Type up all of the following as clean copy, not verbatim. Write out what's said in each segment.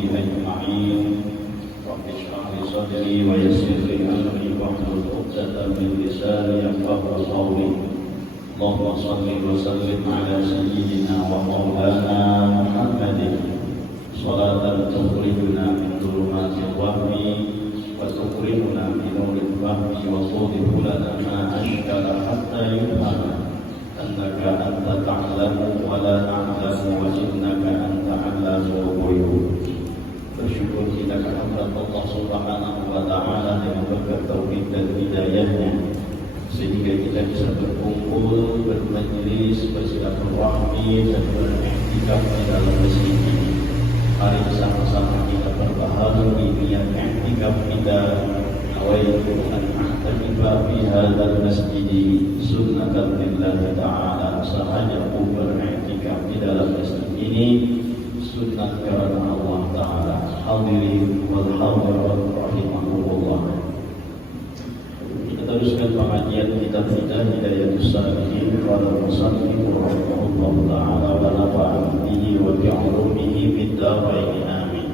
أجمعين رب اشرح لي صدري ويسر لي أمري واحلل عقدة من لساني يفقهوا قولي اللهم صل وسلم على سيدنا ومولانا محمد صلاة تخرجنا من ظلمات الوهم وتكرمنا بنور الفهم وتوضح لنا ما أشكل حتى يفهم أنك أنت تعلم ولا نعلم وإنك أنت علام الغيوب. Bersyukur kita kepada Allah Subhanahu wa Ta'ala dengan berkat taufik dan hidayahnya sehingga kita bisa berkumpul, bermajlis, bersilaturahmi dan beriktikaf di dalam masjid ini. Mari bersama-sama kita berbahagia niat iktikaf kita. Nawaitu an a'takifa fi hadzal masjid sunnatan lillahi ta'ala. Sahaja aku beriktikaf di dalam masjid ini sunnah karena Allah Ta'ala. Hadirin wal hadirat rahimahullah. Kita teruskan pengajian kitab kita Hidayatus Salihin qala musannif rahimahullah ta'ala wa nafa'ana bihi wa bi'ulumihi fid dharain amin.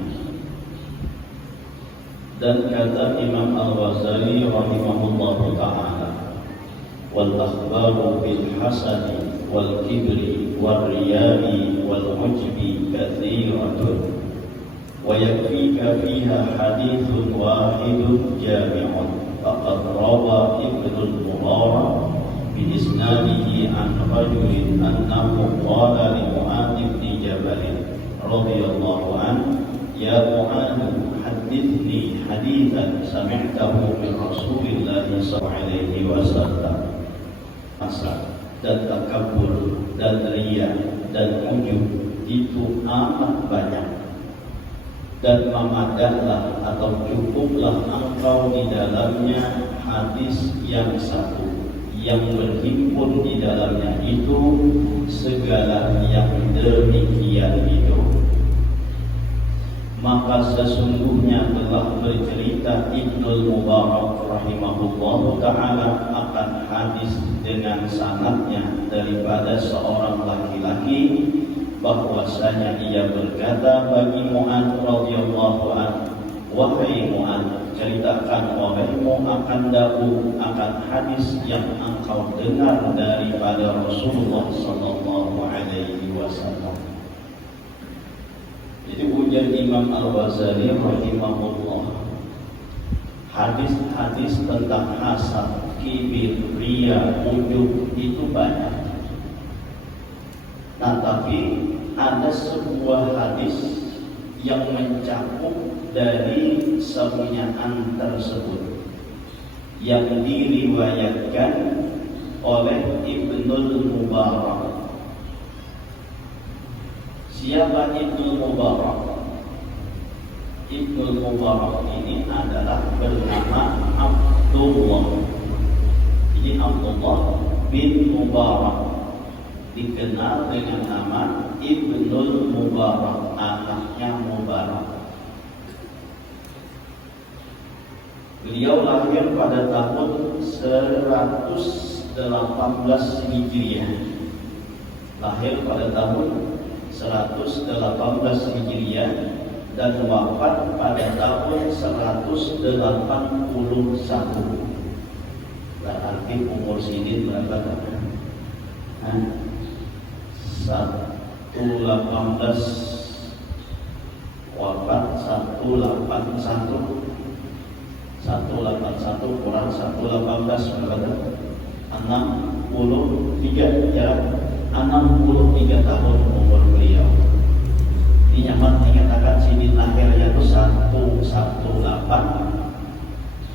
Dan kata Imam Al-Ghazali rahimahullah ta'ala, wal akhbaru bil hasani wal kibri wal riyai wal ujbi kathiratun wa yakfika fiha hadithun wahidun jami'un faqad rawa Ibnul Mubarak bi isnadihi an rajulin annahu qala li Mu'adz bin Jabal radhiyallahu anhu ya Mu'adz hadithni hadithan sami'tahu min Rasulillah sallallahu alaihi wasallam. Masa dan takabur dan riya dan ujub itu amat banyak, dan memadahlah atau cukuplah engkau di dalamnya hadis yang satu yang berhimpun di dalamnya itu segala yang demikian itu. Maka sesungguhnya telah bercerita Ibnul Mubarak rahimahullah ta'ala akan hadis dengan sanadnya daripada seorang laki-laki bahwasanya ia berkata bagi Mu'adz radhiyallahu anhu, wahai Mu'adz, ceritakan olehmu akan akan hadis yang engkau dengar daripada Rasulullah sallallahu alaihi wasallam. Jadi ujar Imam Al-Ghazali rahimahullah, hadis-hadis tentang hasad, kibir, riya, ujub itu banyak. Nah, tapi ada sebuah hadis yang mencakup dari semuanya tersebut yang diriwayatkan oleh Ibnul Mubarak. Siapa Ibnul Mubarak? Ibnul Mubarak ini adalah bernama Abdullah. Jadi Abdullah bin Mubarak dikenal dengan nama Ibnul Mubarak, anaknya Mubarak. Beliau lahir pada tahun 118 Hijriah. Lahir pada tahun 118 Hijriah dan wafat pada tahun 181. Berarti umur sini berapa tahun? 118 wafat 181 kurang 118 berapa? 63 ya, 63 tahun umur beliau. Ini nyaman dikatakan sini lahirnya itu 118,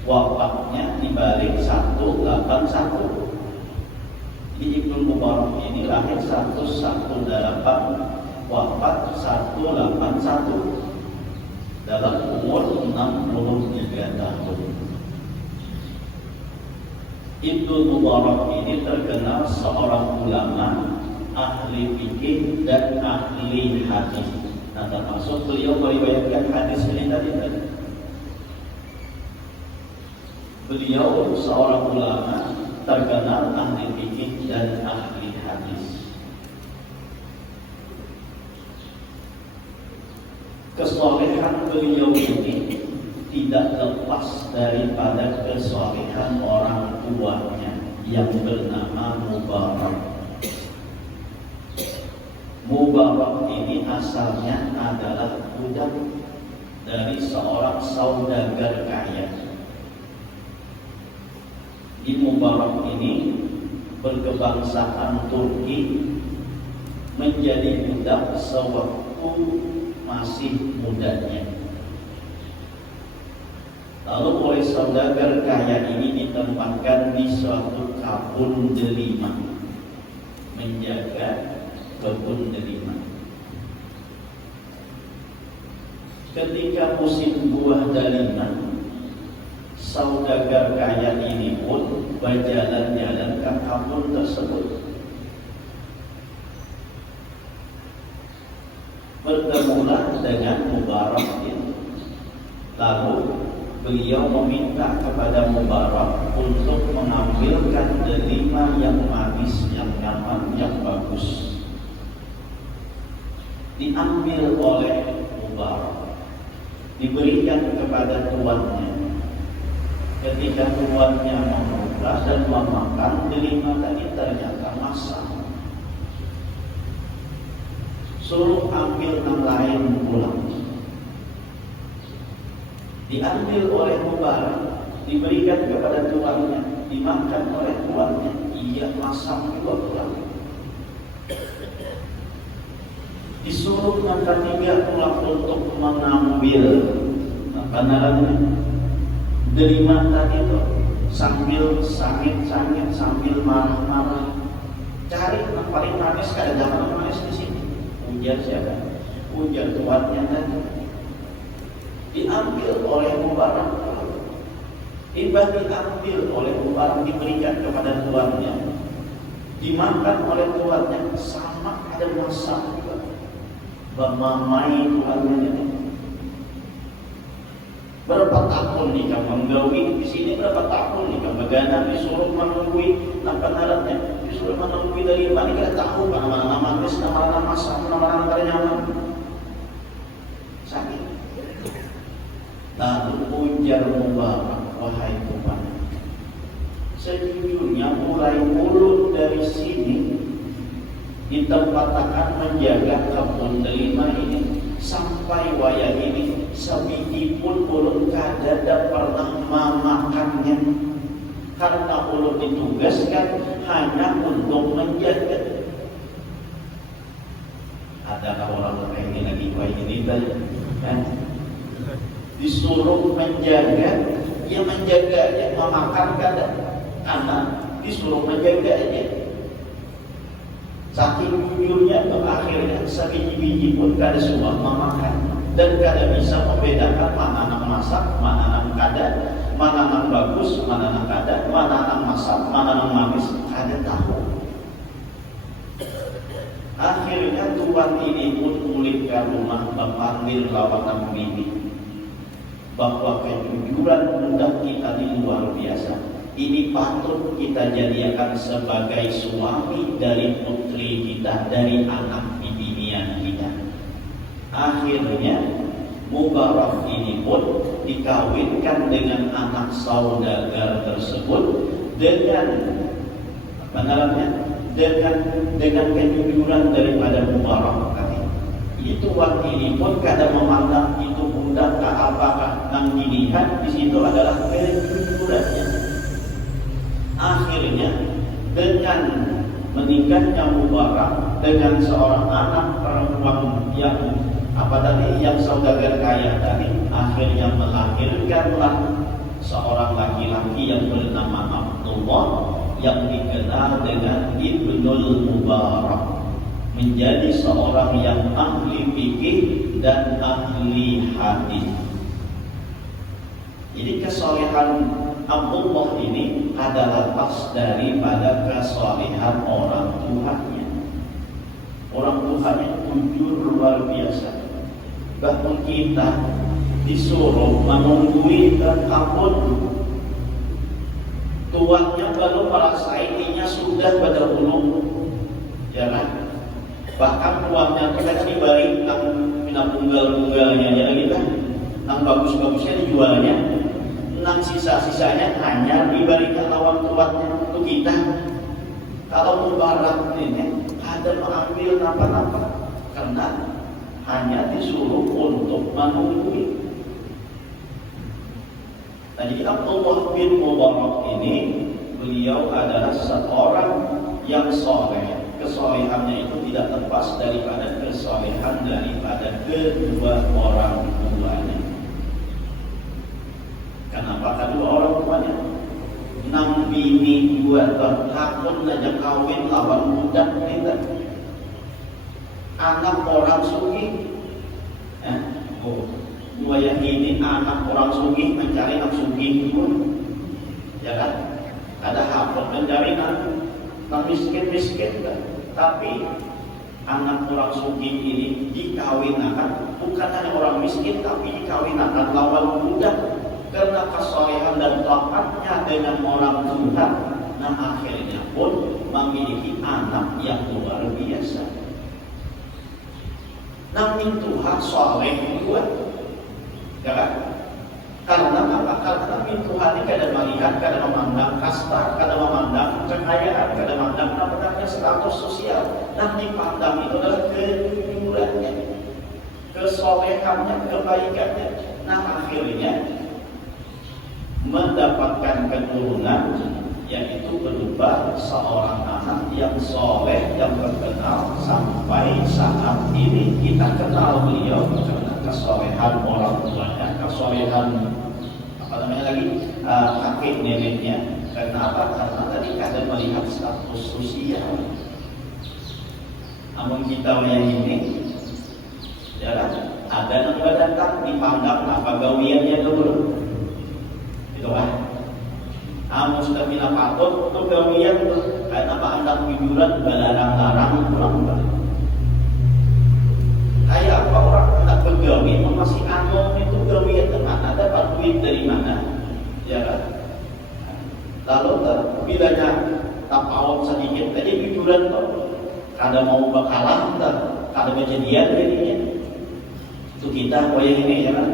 wafatnya dibalik 181. Di Ibnul Mubarak ini lahir 118, wafat 181 dalam umur 63 tahun. Ibnul Mubarak ini terkenal seorang ulama, ahli fikih dan ahli hadis. Nah, termasuk beliau meriwayatkan hadis ini tadi. Beliau seorang ulama terkenal ahli fikih dan ahli hadis. Kesolehan beliau ini tidak lepas daripada kesolehan orang tuanya yang bernama Mubarak. Mubarak ini asalnya adalah budak dari seorang saudagar kaya. Di Mubarak ini berkebangsaan Turki, menjadi budak sewaktu masih mudanya. Lalu oleh saudagar kaya ini ditempatkan di suatu kebun delima, menjaga kebun delima. Ketika musim buah delima, saudagar kaya ini pun berjalan-jalan ke kebun tersebut. Bertemulah dengan Mubarak itu. Lalu beliau meminta kepada Mubarak untuk mengambilkan delima yang manis, yang nyaman, yang bagus. Diambil oleh Mubarak, diberikan kepada tuannya. Ketika tuannya membuka dan memakan delima tadi, ternyata masak. Suruh ambil yang lain pulang. Diambil oleh Mubarak, diberikan kepada tuannya, dimakan oleh tuannya. Ia masak juga pulang. Disuruh yang ketiga pulang untuk mengambil apa namanya delima tadi itu, sambil sangit-sangit, sambil marah-marah. Cari yang paling manis, kada dapat manis di sini. Ujar siapa? Ujar tuannya tadi. Diambil oleh Mubarak. Tiba diambil oleh Mubarak, diberikan kepada tuannya, dimakan oleh tuannya, sama ada masak juga. Bermamai tuannya itu. Berapa tahun nih kamu menggawi di sini? Berapa tahun nih kamu begana disuruh menunggui apa naratnya? Disuruh menunggui dari mana? Kita tahu mana manis, mana masak, mana nyaman. Sakit. Lalu ujar Mubarak, wahai Tuhan, sejujurnya mulai mulut dari sini di tempat akan menjaga kebun delima ini sampai wayang ini sebiji pun ulun kada pernah memakannya, karena ulun ditugaskan hanya untuk menjaga. Adakah orang kayak ini lagi kayak ini kan? Disuruh menjaga, dia menjaga aja, memakan kada, karena disuruh menjaga aja. Saking jujurnya ke akhirnya sebiji-biji pun kada semua memakan, dan kada bisa membedakan mana anak masak, mana anak kada, mana anak bagus, mana anak kada, mana anak masak, mana anak manis, kada tahu. Akhirnya tuan ini pun pulang ke rumah, memanggil lawan bini, bahwa kejujuran budak kita di luar biasa. Ini patut kita jadikan sebagai suami dari putri kita, dari anak bibinian kita. Akhirnya Mubarak ini pun dikawinkan dengan anak saudagar tersebut dengan apa namanya? Dengan kejujuran daripada Mubarak tadi. Itu waktu ini pun kada memandang itu budak ke apakah nang dilihat di situ adalah kejujurannya. Akhirnya dengan menikahnya Mubarak dengan seorang anak perempuan yang yang saudagar kaya tadi, akhirnya melahirkanlah seorang laki-laki yang bernama Abdullah yang dikenal dengan Ibnul Mubarak, menjadi seorang yang ahli fikih dan ahli hadis. Jadi kesolehan Abdullah ini adalah pas daripada kesolehan orang tuanya. Orang tuanya jujur luar biasa. Bahkan kita disuruh menunggui ke kebun, tuannya baru merasa ininya sudah pada ulung, ya kan? Bahkan tuannya kita diberi pindah tunggal-tunggalnya bagus-bagusnya dijualnya, 6 sisa-sisanya hanya diberikan lawan tuannya untuk kita. Kalau mubarak ini ada mengambil apa-apa karena hanya disuruh untuk menunggui. Jadi Abdullah bin Mubarak ini, beliau adalah seorang yang soleh. Kesolehannya itu tidak lepas daripada kesolehan daripada kedua orang tuanya. Kenapa kedua orang tuanya? 6 bini 2 tahun aja kawin lawan budak kita. Anak orang sugih. Buaya ini anak orang sugih mencari anak sugih pun, ya kan? Ada hafal mencari anak miskin kan? Tapi anak orang sugih ini dikawinkan, bukan hanya orang miskin, tapi dikawinkan lawan budak karena kesolehan dan taatnya dengan orang Tuhan. Nah akhirnya pun memiliki anak yang luar biasa. Nabi Tuhan soleh juga, ya kan? Karena apa? Karena Nabi Tuhan ini kadang melihat, kadang memandang kasta, kadang memandang kekayaan, kadang memandang namanya status sosial. Nah dipandang itu adalah kejujurannya, kesolehannya, kebaikannya. Nah akhirnya mendapatkan keturunan, yaitu berupa seorang anak yang soleh, yang terkenal sampai saat ini kita kenal beliau karena kesolehan orang tuanya, kesolehan kakek neneknya. Kenapa? Karena tadi ada melihat status sosial. Namun kita yang ini, ya ada yang datang dipandang apa gawiannya dulu. Kamu sudah bilang patut untuk gawian karena anak hiburan larang-larang pulang balik. Kayak apa orang anak bergawi masih anom itu gawian mana dapat duit dari mana? Ya kan? Lalu bilanya tapawat sedikit aja hiburan tuh. Kada mau bakalan, kada kejadian jadinya. Itu kita koyang ini ya kan?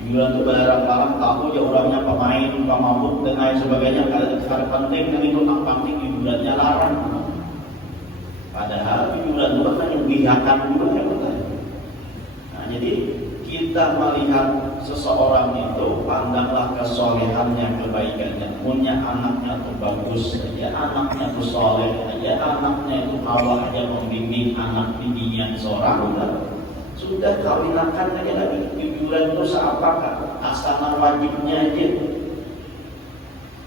Hiburan itu barang-barang tahu ya orangnya pemain, pemabuk dan lain sebagainya. Kada penting dan itu tak penting hiburannya larang. Padahal hiburan itu kan yang bihakan juga ya betul. Nah jadi kita melihat seseorang itu pandanglah kesolehannya, kebaikannya. Punya anaknya itu bagus saja, anaknya itu soleh saja, anaknya itu Allah aja membimbing anak bimbingan seorang sudah kawinakan aja lagi. Hiburan itu seapakah? Asana wajibnya aja.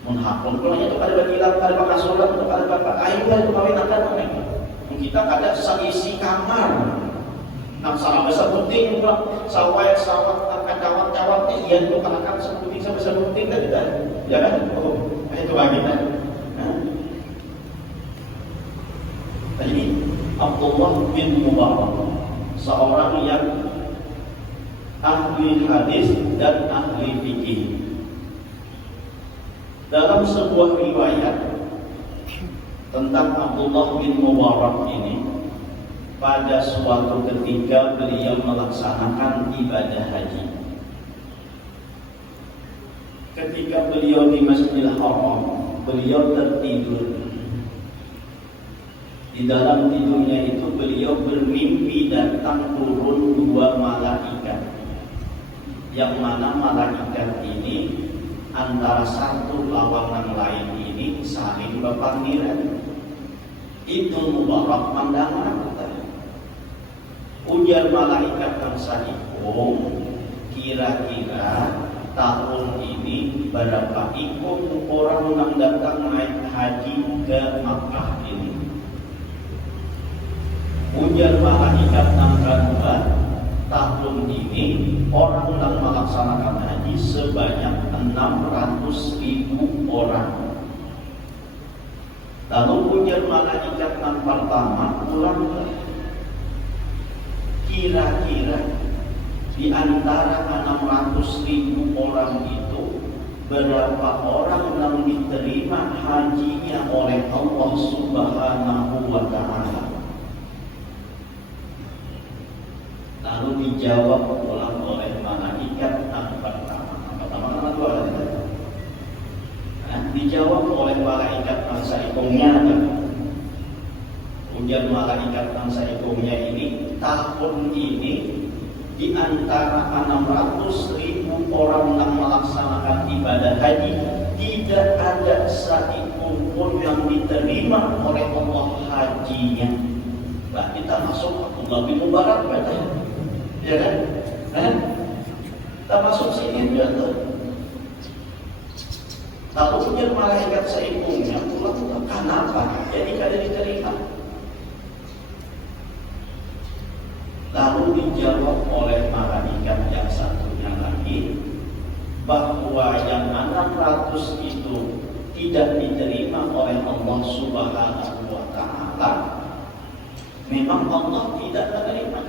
Menghapun pulangnya itu pada bagilan, pada bakas sholat, pada bapak ayo itu kawinakan mereka. Kita ada seisi kamar. Nah salah besar penting pulang sawat akan cawat-cawatnya iya itu akan sepenting sebesar penting tadi kan? Ya kan? Oh, itu bagian. Jadi Abdullah bin Mubarak seorang yang ahli hadis dan ahli fikih. Dalam sebuah riwayat tentang Abdullah bin Mubarak ini, pada suatu ketika beliau melaksanakan ibadah haji. Ketika beliau di Masjidil Haram, beliau tertidur. Di dalam tidurnya itu beliau bermimpi datang turun 2 malaikat. Yang mana malaikat ini antara satu lawan yang lain ini saling berpanggilan. Itu Mubarak pandangan. Ujar malaikat tersebut, kira-kira tahun ini berapa ikut orang yang datang naik haji ke Makkah ini? Ujar malaikat yang kedua, tahun ini orang yang melaksanakan haji sebanyak 600.000 orang. Lalu ujar malaikat yang pertama, ulang kira-kira di antara 600.000 orang itu berapa orang yang diterima hajinya oleh Allah Subhanahu wa Ta'ala? Lalu dijawab ulang oleh malaikat yang dijawab oleh malaikat bangsa ikungnya. Ujar malaikat bangsa ikungnya ini, tahun ini di antara 600.000 orang yang melaksanakan ibadah haji, tidak ada satu pun yang diterima oleh Allah hajinya. Nah, kita masuk Abdullah bin Mubarak, ya kan? Kita masuk sini juga. Lalu ujar malaikat seikungnya, kenapa? Jadi kada diterima. Lalu dijawab oleh malaikat yang satunya lagi, bahwa yang 600 itu tidak diterima oleh Allah Subhanahu wa Ta'ala. Memang Allah tidak menerima.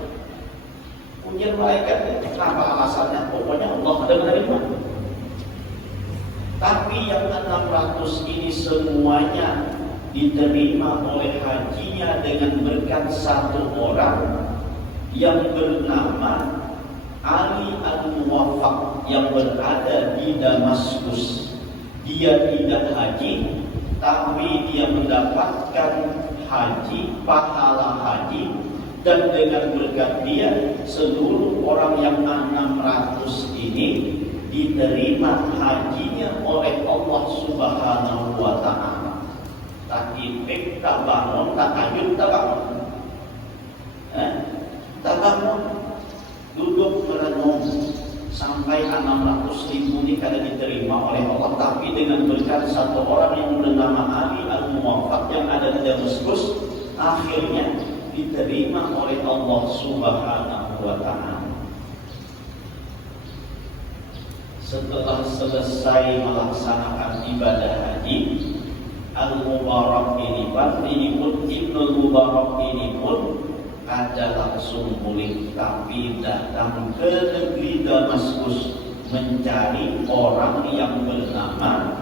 Ujar malaikat, kenapa alasannya? Pokoknya Allah tidak menerima. Tapi yang 600 ini semuanya diterima oleh hajinya dengan berkat satu orang yang bernama Ali Al-Muwaffaq yang berada di Damaskus. Dia tidak haji, tapi dia mendapatkan haji, pahala haji, dan dengan berkat dia seluruh orang yang 600 ini diterima hajinya oleh Allah Subhanahu wa Ta'ala. Tak ipik, tak bangun, tak kayun, tak bangun. Tak bangun, duduk merenung sampai 600.000 ini kada diterima oleh Allah, tapi dengan berkat satu orang yang bernama Ali Al-Muwaffaq yang ada di Damaskus, akhirnya diterima oleh Allah Subhanahu wa Ta'ala. Setelah selesai melaksanakan ibadah haji, Al-Mubarak ini pun Ibnu Mubarak ini pun ada langsung pulih, tapi datang ke negeri Damaskus mencari orang yang bernama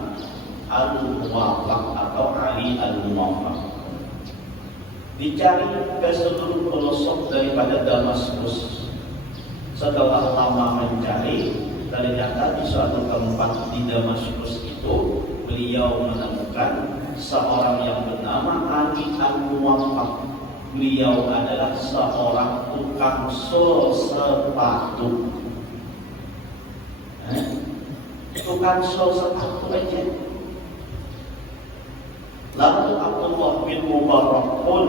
Al-Muwaffaq atau Ali Al-Muwaffaq. Dicari ke seluruh pelosok daripada Damaskus. Setelah lama mencari, ternyata di suatu tempat di Damaskus itu beliau menemukan seorang yang bernama Ali Al-Muwaffaq. Beliau adalah seorang tukang sol sepatu. Tukang sol sepatu aja. Lalu Abdullah bin Mubarak pun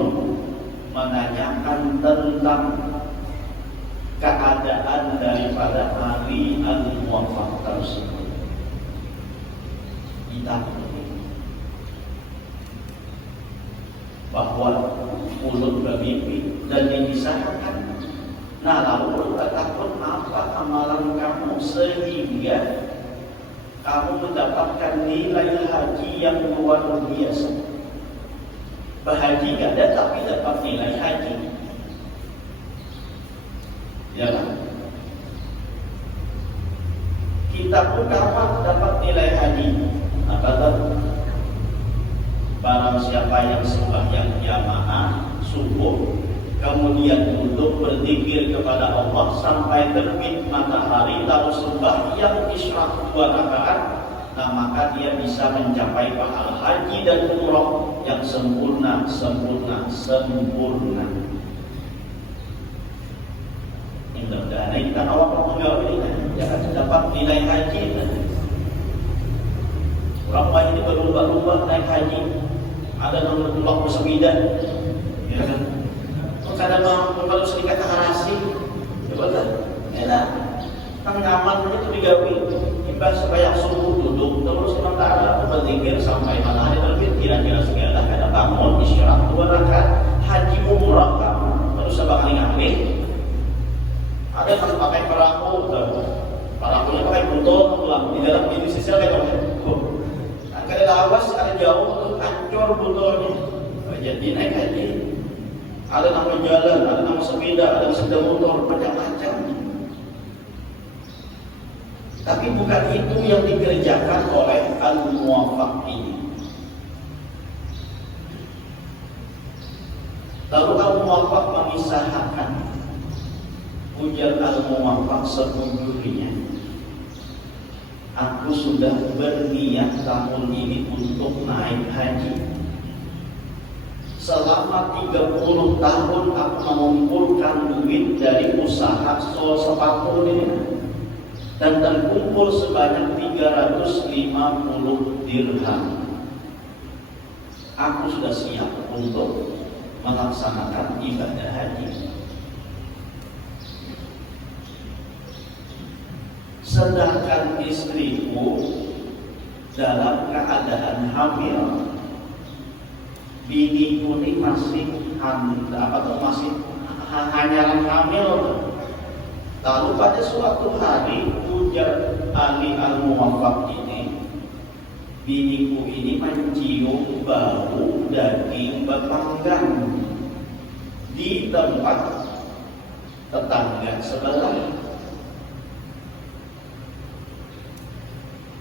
menanyakan tentang keadaan daripada Ali Al-Muwaffaq tersebut. Kita bahwa mulut bermimpi dan dibisarkan. Nah, lalu berkatakan apa amalan kamu sehingga kamu mendapatkan nilai haji yang luar biasa. Berhaji gak ada tapi dapat nilai haji. Ya kan? Kita pun dapat nilai haji. Apa tuh? Barang siapa yang sembahyang jamaah subuh, kemudian duduk berzikir kepada Allah sampai terbit matahari, lalu sembahyang isyraq 2 rakaat, nah maka dia bisa mencapai pahala haji dan umrah yang sempurna. Mudah-mudahan kita awal menjawab ini jangan dapat nilai haji. Orang lain ini berubah-ubah naik haji. Ada nomor 29, ya kan? Kadang kalau sedikit harasi, coba kan? Enak. Tenggaman itu digawi, kita supaya subuh duduk terus sementara berzikir sampai matahari terbit kira-kira segala. Kadang bangun isyarat 2 rakaat, haji umrah kamu terus sebakali-kali. Ada yang pakai perahu, perahunya pakai botol, di dalam ini sisial kayak gitu. Ada lawas, ada jauh, hancur botolnya. Jadi naik haji. Ada nama jalan, ada nama sepeda, ada sepeda motor, macam-macam. Tapi bukan itu yang dikerjakan oleh Al-Muwaffaq ini. Lalu Al-Muwaffaq mengisahkan ujar Al-Muwaffaq sebelumnya. Aku sudah berniat tahun ini untuk naik haji. Selama 30 tahun aku mengumpulkan duit dari usaha sol sepatu ini, dan terkumpul sebanyak 350 dirham. Aku sudah siap untuk melaksanakan ibadah haji. Sedangkan istriku dalam keadaan hamil, biniku ini masih hanyaran hamil. Lalu pada suatu hari ujar Ali Al-Muwaffaq ini, biniku ini mencium bau daging bepanggang di tempat tetangga sebelah.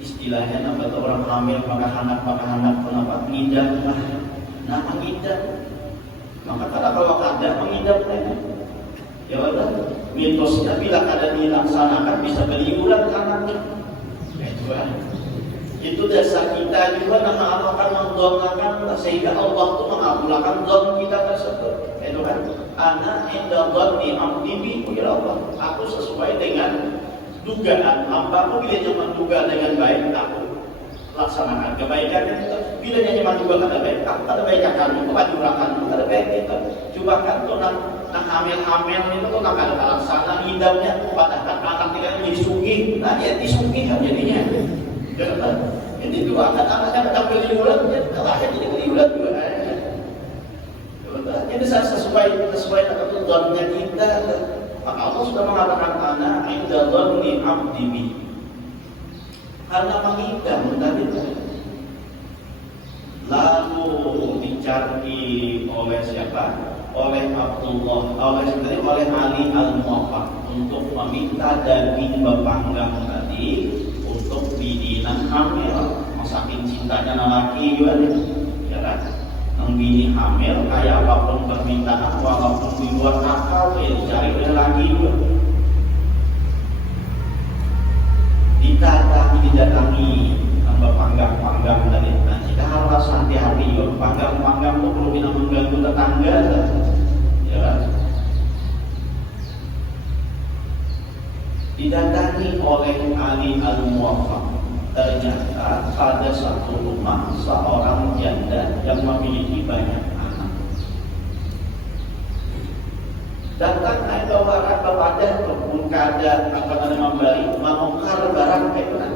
Istilahnya nama orang hamil maka anak kenapa ngidam lah, nah mengidam. Maka kalau ada mengidam lagi, ya udah mitosnya bila ada dilaksanakan bisa beriuran anaknya. Itu dasar kita juga nama Allah akan mendongakan sehingga Allah itu mengabulkan don kita tersebut. Itu kan anak indah don di amdibi Allah. Aku sesuai dengan dugaan hambaku. Bila cuma duga dengan baik, aku laksanakan kebaikan itu. Bila cuma duga kada baik, aku kada baik akan kepadurakanmu kada baik itu. Coba kan tuh nak hamil itu tuh nak ada laksana hidupnya padahal anak tidak disugih, nah dia disugih jadinya. Jadi dua anak-anaknya tak beriuran, lahir jadi beriuran juga. Jadi sesuai dengan tujuannya kita. Maka Allah sudah mengatakan anak inda dhanni abdi bi. Karena mengidam tadi. Lalu dicari oleh siapa? Oleh Abdullah, oleh Ali Al-Muwaffaq untuk meminta daging bepanggang tadi untuk bidinan hamil. Masakin cintanya lelaki juga ya kan? Bini hamil kayak apapun permintaan walaupun di luar akal ya dicari oleh lagi juga. Didatangi tambah panggang tadi. Nah kita harus hati-hati juga. Panggang itu perlu kita mengganggu tetangga, ya. Didatangi oleh Ali Al-Muwaffaq. Ternyata pada satu rumah seorang janda yang memiliki banyak anak. Datang ada orang kepada kebun kada akan membeli menukar barang itu kan.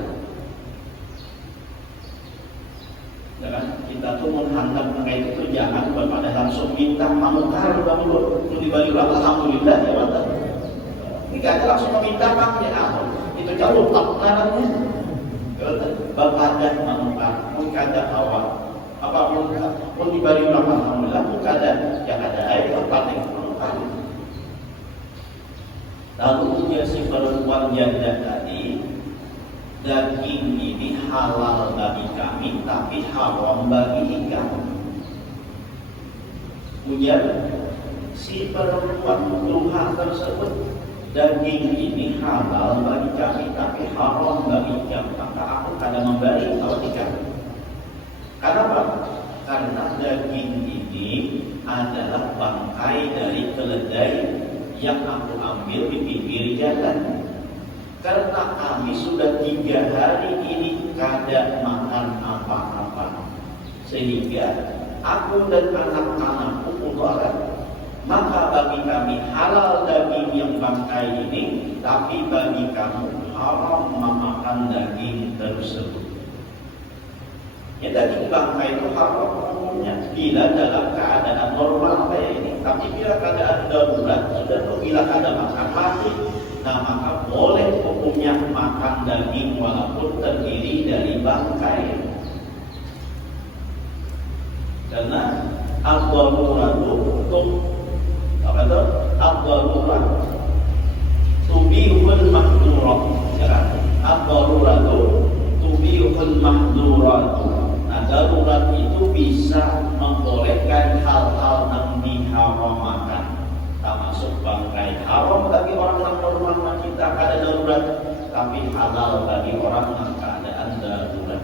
Ya kan? Kita tuh menghantam kayak itu jangan pada langsung minta menukar dulu dibalik alhamdulillah ya mantap. Ini kada langsung meminta pakai itu jauh tak namanya. Bapak dan manukar, mengkada awal, apapun pun diberi berapa alhamdulillah, mengkada yang ada air paling manukar. Lalu dia si perempuan janda tadi, daging ini halal bagi kami, tapi haram bagi kamu. Ujar si perempuan Tuhan tersebut, daging ini halal bagi kami, tapi haram bagi kamu. Maka aku kada memberi kalau tidak. Kenapa? Karena daging ini adalah bangkai dari keledai yang aku ambil di pinggir jalan. Karena kami sudah 3 hari ini kada makan apa-apa, sehingga aku dan anak-anakku mudarat. Maka bagi kami halal daging yang bangkai ini, tapi bagi kamu haram memakan daging tersebut. Ya, daging bangkai itu haram umumnya bila dalam keadaan normal kayak ini. Tapi bila keadaan darurat sudah bila ada makan mati, nah maka boleh hukumnya makan daging walaupun terdiri dari bangkai. Karena ad-daruratu ad-darurat tubihul mahdurat, ya kan? Ad-daruratu tubihul mahdurat. Nah, darurat itu bisa membolehkan hal-hal yang diharamkan, termasuk bangkai haram bagi orang-orang normal kita. Ada darurat tapi halal bagi orang yang keadaan darurat.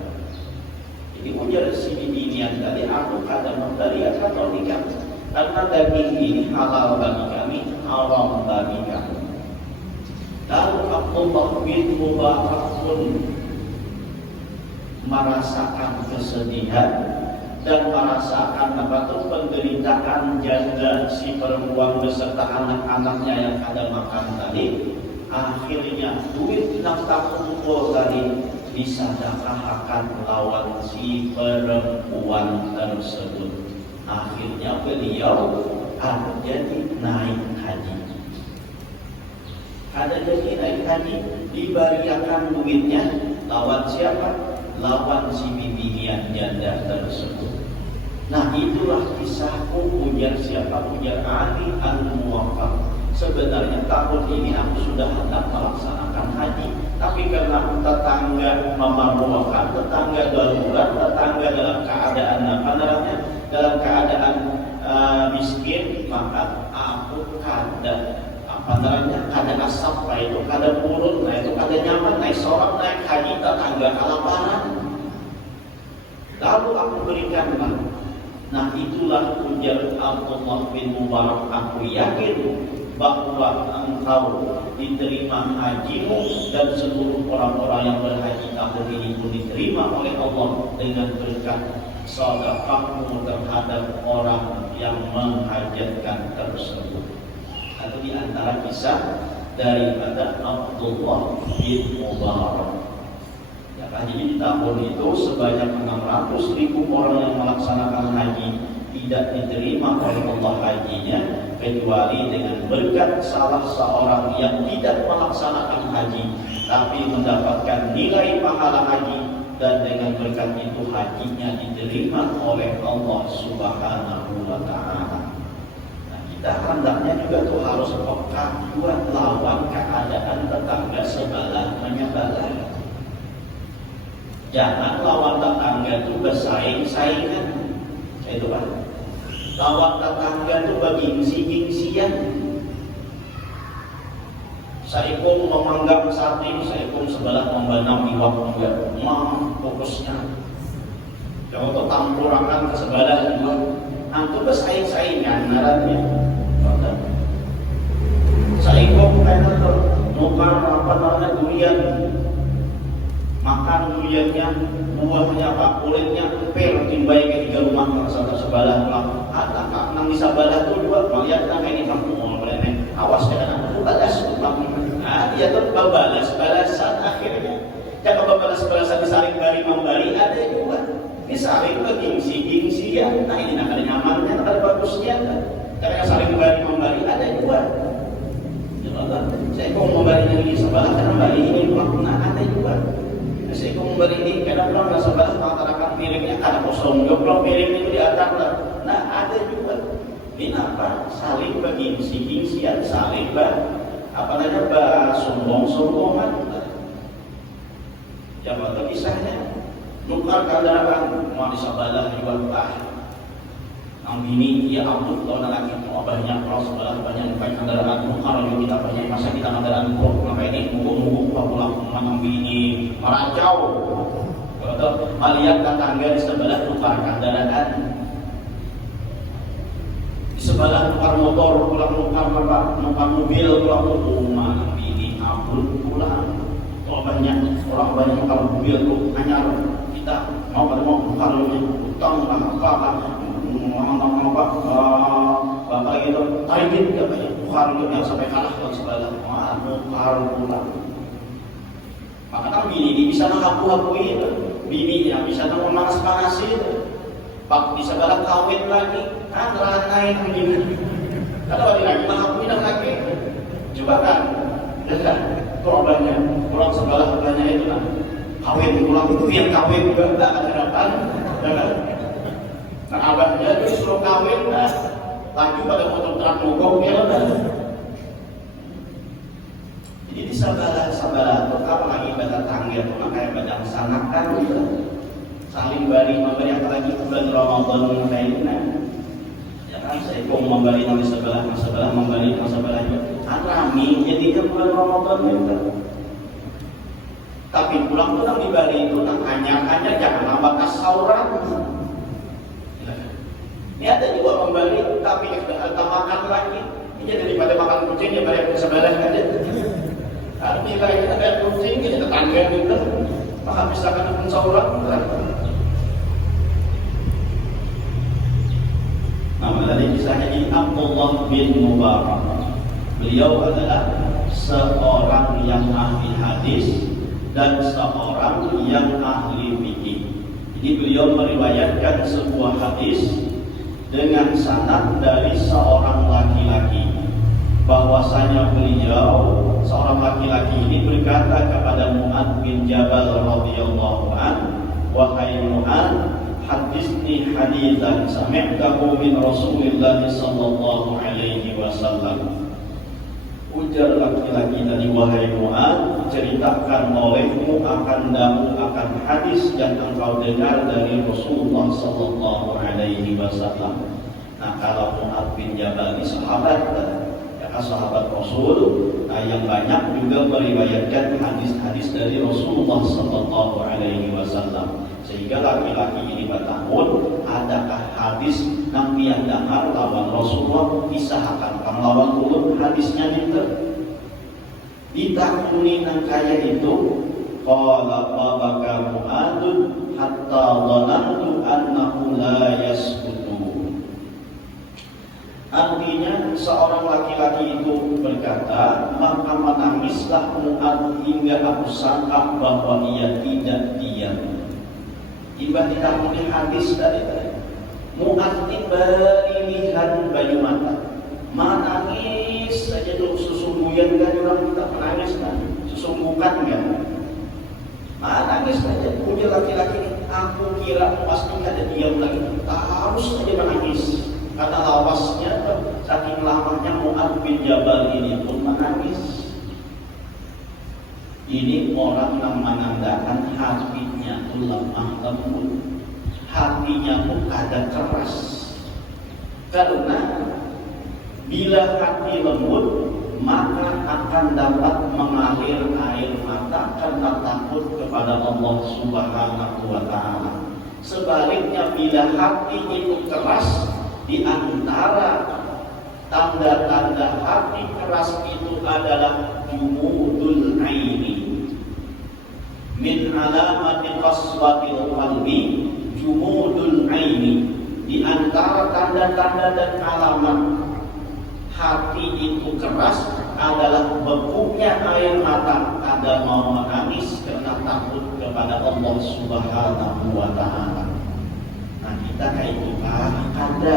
Jadi ujar si binian tadi, aku kada memberi atau nikah karena daging ini halal bagi kami, haram bagi kami. Lalu Abdullah bin Mubarak pun merasakan kesedihan dan merasakan penderitaan janda si perempuan beserta anak-anaknya yang ada makan tadi. Akhirnya duit nafkah kumpul tadi disedekahkan lawan si perempuan tersebut. Akhirnya beliau jadi naik haji. Ada jadi naik haji, diberikan duitnya lawan siapa? Lawan si binian janda tersebut. Nah, itulah kisahku, ujar siapa? Ujar Ali Al-Muwaffaq. Sebenarnya tahun ini aku sudah hendak melaksanakan haji, tapi karena tetangga memerlukan, tetangga darurat, tetangga dalam keadaan dalam keadaan miskin, maka aku kada asap, itu kada purun, itu kada nyaman, naik sorak, naik haji, tetangga kelaparan. Lalu aku berikanlah. Nah, itulah ujar Abdullah bin Mubarak, aku yakin bahwa engkau diterima hajimu dan seluruh orang-orang yang berhaji tahun ini pun diterima oleh Allah dengan berkat sedekahmu terhadap orang yang menghajatkan tersebut. Atau di antara kisah daripada Abdullah bin Mubarak. Ya, haji di tahun itu sebanyak 600.000 orang yang melaksanakan haji tidak diterima oleh Allah hajinya, kecuali dengan berkat salah seorang yang tidak melaksanakan haji tapi mendapatkan nilai pahala haji, dan dengan berkat itu hajinya diterima oleh Allah Subhanahu wa ta'ala. Nah, kita hendaknya juga tuh harus peka buat lawan keadaan tetangga sebelah menyebelah. Jangan lawan tetangga itu bersaing-saingan. Itu kan lawan tetangga itu bergengsi-gengsian. Saikum memanggang sate, saikum sebelah membenam iwak juga. Fokusnya kalau itu tampurakan ke sebelah juga, antu bersaing-saingan ngarannya. Saikum kayak itu nukar durian, makan duriannya, buahnya apa, kulitnya pel timbai ke tiga rumah ke sebelah lah. Ada nang di sebelah tu juga melihat nang ini kamu mau boleh awas dengan aku balas kamu. Nah, dia tuh balasan akhirnya. Jangan balasan disaling bari membari, ada juga disaling bergengsi-gengsian. Nah, ini nak ada nyamannya, nak ada bagusnya. Karena saling bari membari ada juga. Saya kau membari ini sebelah karena bari ini nah ada juga. Saya kau memberi ini karena pulang sebelah mengatakan piringnya ada kosong, joblok piring itu di atas. Nah, ada juga. Ini apa? Saling bergengsi-gengsian, saling sombong-sombongan. Jangan tahu kisahnya. Nukar kendaraan mau di sebelah juga Ang bini ya abdul tahun lagi mau banyak kalau sebelah banyak pakai kendaraan nukar juga kita banyak masa kita kendaraan kok maka ini munggu pulang ang bini meracau. Kalau melihat tetangga di sebelah nukar kendaraan, di sebelah nukar motor pulang nukar mobil pulang rumah ang bini abdul pulang. Kalau banyak orang banyak nukar mobil tuh hanya kita mau nukar utang bapak gitu, tarik dia banyak nukar yang sampai kalah kalau sebelah nukar pulang. Maka kan bini bisa menghapu-hapui bini yang bisa memanas-panasi pak di sebelah kawin lagi ranai begini kalau lagi menghapuin lagi coba kan korbannya pulang sebelah banyak itu kan kawin pulang itu yang kawin juga tidak akan harapan. Nah, abahnya itu disuruh kawin, lagi pada motor truk mogok dia lah. Jadi di sabalah itu apalagi pada tangga itu makanya pada laksanakan gitu. Saling bari memberi apalagi bulan Ramadan lainnya. Ya kan saya kok memberi yang sebelah memberi yang sebelah juga. Rami jadinya bulan Ramadan itu. Tapi pulang tuh nang di Bali itu nang hanya jangan lama kasauran. Ini ada juga orang Bali tapi kita makan lagi. Ini daripada makan kucing ya bayar sebelah aja. Kalau kita bayar kucing kita tetangga gitu. Maka misalkan pun sauran. Nama dari kisahnya ini Abdullah bin Mubarak. Beliau adalah seorang yang ahli hadis dan seorang yang ahli fikih. Jadi beliau meriwayatkan sebuah hadis dengan sanad dari seorang laki-laki, bahwasanya beliau seorang laki-laki ini berkata kepada Mu'adz bin Jabal radhiyallahu an, wahai Mu'adz, hadisni haditsan sami'tahu min Rasulillah sallallahu alaihi wasallam. Ujar laki-laki tadi, wahai Mu'adz, ceritakan olehmu akan hadis yang engkau dengar dari Rasulullah sallallahu alaihi wasallam. Nah, kalau Mu'adz bin Jabal ini sahabat, ya sahabat Rasul, yang banyak juga meriwayatkan hadis-hadis dari Rasulullah sallallahu alaihi wasallam. Sehingga laki-laki ini bertahun, adakah hadis nang pian dahar lawan Rasulullah kisahkan lawan ulun hadisnya itu ditakuni nang kaya itu qala babaka Mu'adz hatta dhanantu annahu la yaskutu. Artinya seorang laki-laki itu berkata, maka menangislah Mu'adz hingga aku sangka bahwa ia tidak diam. Tiba-tiba mungkin hadis dari Mu'adz ini berilihan baju mata, menangis saja tuh sesungguhnya kan orang kita menangis kan, sesungguhkan kan, menangis saja. Punya laki-laki ini, aku kira pasti ada diam lagi, harus saja menangis. Karena lawasnya saking lamanya Mu'adz bin Jabal ini pun menangis. Ini orang yang menandakan hatinya itu lemah lembut, hatinya pun ada keras. Karena bila hati lembut, maka akan dapat mengalir air mata karena takut kepada Allah Subhanahu wa Ta'ala. Sebaliknya, bila hati itu keras, di antara tanda-tanda hati keras itu adalah jumudul aini. Min alamati qaswatil qalbi jumudul aini. Di antara tanda-tanda dan alamat hati itu keras adalah bekunya air mata, ada mau menangis karena takut kepada Allah Subhanahu wa Ta'ala. Nah, kita kayak itu ada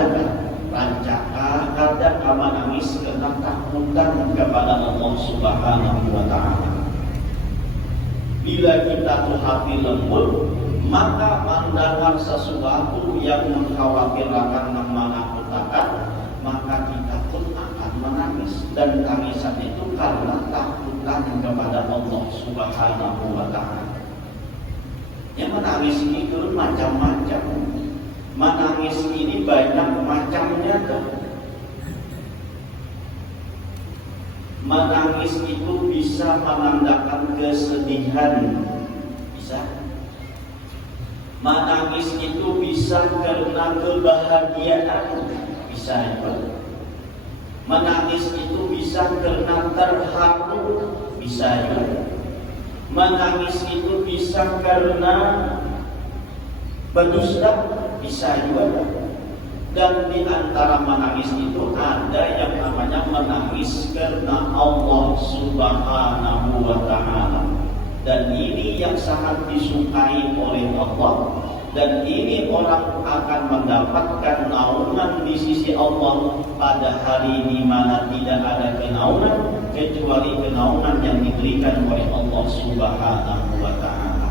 rancakah, ada menangis karena takutan kepada Allah Subhanahu wa Ta'ala. Bila kita tuh hati lembut, maka mendengar sesuatu yang mengkhawatirkan dan menakutkan, maka kita pun akan menangis. Dan tangisan itu karena takutan kepada Allah Subhanahu wa Ta'ala. Yang menangis itu macam-macam. Menangis ini banyak macamnya kan. Menangis itu bisa menandakan kesedihan, bisa. Menangis itu bisa karena kebahagiaan, bisa juga. Menangis itu bisa karena terharu, bisa juga. Menangis itu bisa karena berdusta, bisa juga. Dan di antara menangis itu ada yang namanya menangis karena Allah Subhanahu wa Ta'ala. Dan ini yang sangat disukai oleh Allah. Dan ini orang akan mendapatkan naungan di sisi Allah pada hari di mana tidak ada kenaungan kecuali kenaungan yang diberikan oleh Allah Subhanahu wa Ta'ala.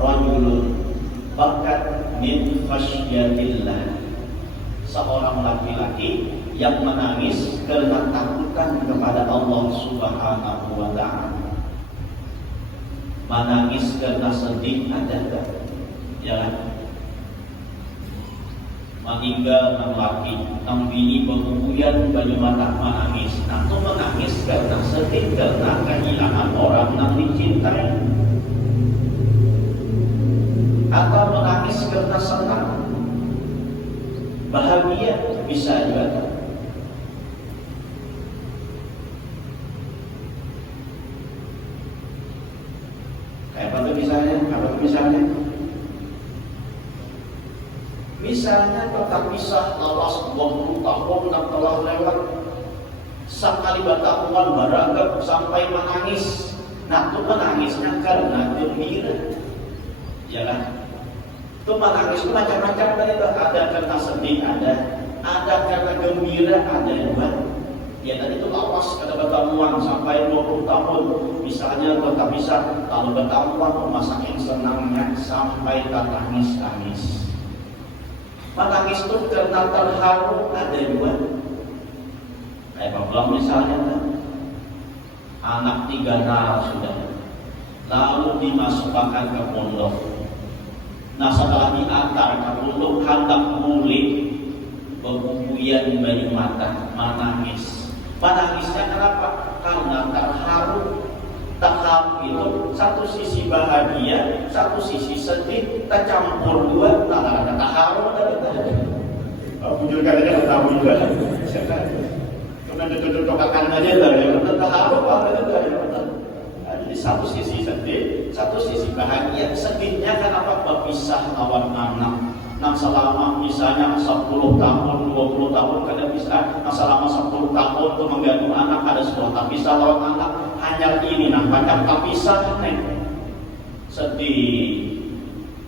Rajulun bakat min khasyatillah, seorang laki-laki yang menangis karena takutan kepada Allah Subhanahu wa Ta'ala. Menangis karena sedih ada tak? Jangan. Meninggal nang laki, nang bini berhubungan baju mata menangis. Nah, itu menangis karena sedih. sedih karena kehilangan orang yang dicintai, atau menangis karena senang, bahagia, bisa juga. Kayak apa tuh misalnya? Misalnya tetap bisa lepas 20 tahun yang telah lewat, sekali bertahuan beragam sampai menangis. Nah, itu menangisnya karena gembira, ya kan? Itu menangis itu macam-macam kan itu. Ada karena sedih, ada karena gembira, ada juga. Ya tadi itu lawas kada bertahuan sampai 20 tahun, misalnya tetap bisa lalu bertahuan memasak yang senangnya sampai tak tangis. Menangis itu karena terharu, ada juga. Kayak Bapak misalnya, anak 3 darah sudah, lalu dimasukkan ke pondok. Nah setelah diantar ke pondok, hendak mulai bebubuyan dari mata, menangis. Menangisnya kenapa? Karena terharu. Terharu itu satu sisi bahagia, satu sisi sedih, tercampur dua. Nah, ada terharu, muncul katanya terharu juga. Karena cocok-cocokan aja lah, ya. Terharu apa itu? Jadi satu sisi sedih, satu sisi bahagia. Sedihnya kenapa? Berpisah lawan anak. Nah selama misalnya 10 tahun, 20 tahun kada bisa. Nah selama 10 tahun itu mengganggu anak, ada sebuah tak bisa lawan anak. Hanya ini nah macam tak bisa nih. Sedih.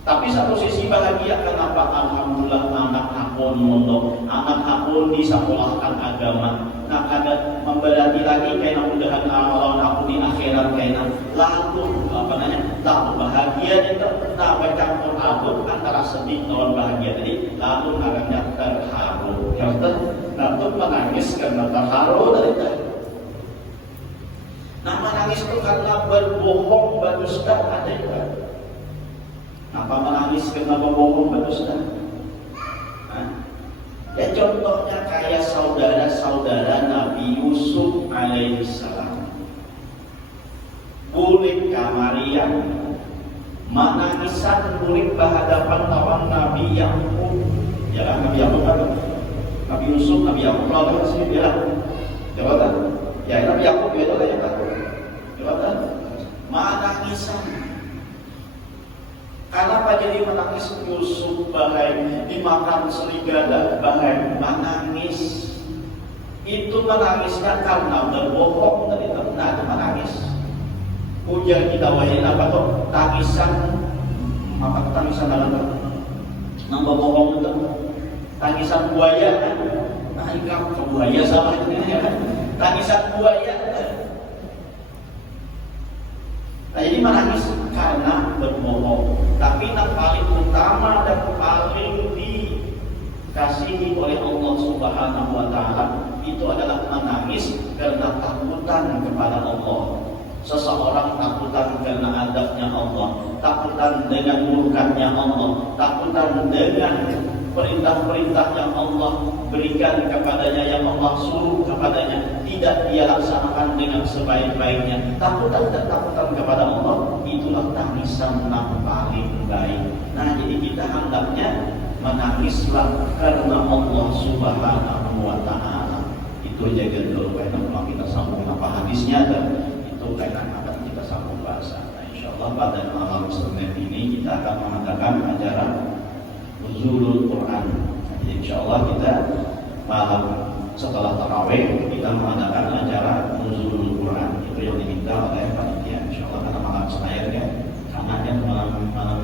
Tapi satu sisi bahagia kenapa? Alhamdulillah anak pun mondok, anak pun disekolahkan agama. Nah kada memberati lagi karena mudahan lawan aku di akhirat karena lalu lalu bahagia itu. Nah bercampur aduk antara sedih lawan bahagia tadi, lalu namanya terharu. Nah itu menangis karena terharu dari tadi. Nah menangis itu karena berbohong, berdusta, ada juga. Apa menangis karena berbohong, berdusta? Ya contohnya kayak saudara-saudara Nabi Yusuf alaihissalam. Bulik Maryam menangisan bulik berhadapan lawan Nabi Yakub. Ya kan Nabi Yakub kan? Nabi Yusuf, Nabi Yakub lawan sini dia lah. Jawatan. Ya Nabi Yakub itu aja kan. Jawatan. Menangisan. Kenapa jadi menangis? Yusuf bahaya, dimakan serigala bahaya, menangis. Itu menangisnya karena berbohong tadi. Nah itu menangis. Ujian kita wahin apa tuh? Tangisan. Apa tangisan dalam apa? Nambah bohong itu. Tangisan buaya kan? Nah ikam buaya sama itu kan? Tangisan buaya. Nah jadi menangis karena berbohong. Tapi yang paling utama dan paling dikasihi oleh Allah Subhanahu wa Ta'ala itu adalah menangis karena takutan kepada Allah. Seseorang takutan karena adabnya Allah, takutan dengan murkanya Allah, takutan dengan perintah-perintah yang Allah berikan kepadanya, yang Allah suruh kepadanya, tidak dia laksanakan dengan sebaik-baiknya. Takutan dan takutan kepada Allah, itulah tangisan yang paling baik. Nah jadi kita hendaknya menangislah karena Allah Subhanahu wa Ta'ala. Itu jaga dulu karena kita sambung apa hadisnya dan itu kaitan akan kita sambung bahasa. Nah, insyaallah pada malam Senin ini kita akan mengadakan acara Nuzulul Quran. Jadi insyaallah kita malam setelah tarawih kita mengadakan acara Nuzulul Quran. Itu yang diminta oleh panitia insyaallah karena malam Senin ya. Karena malam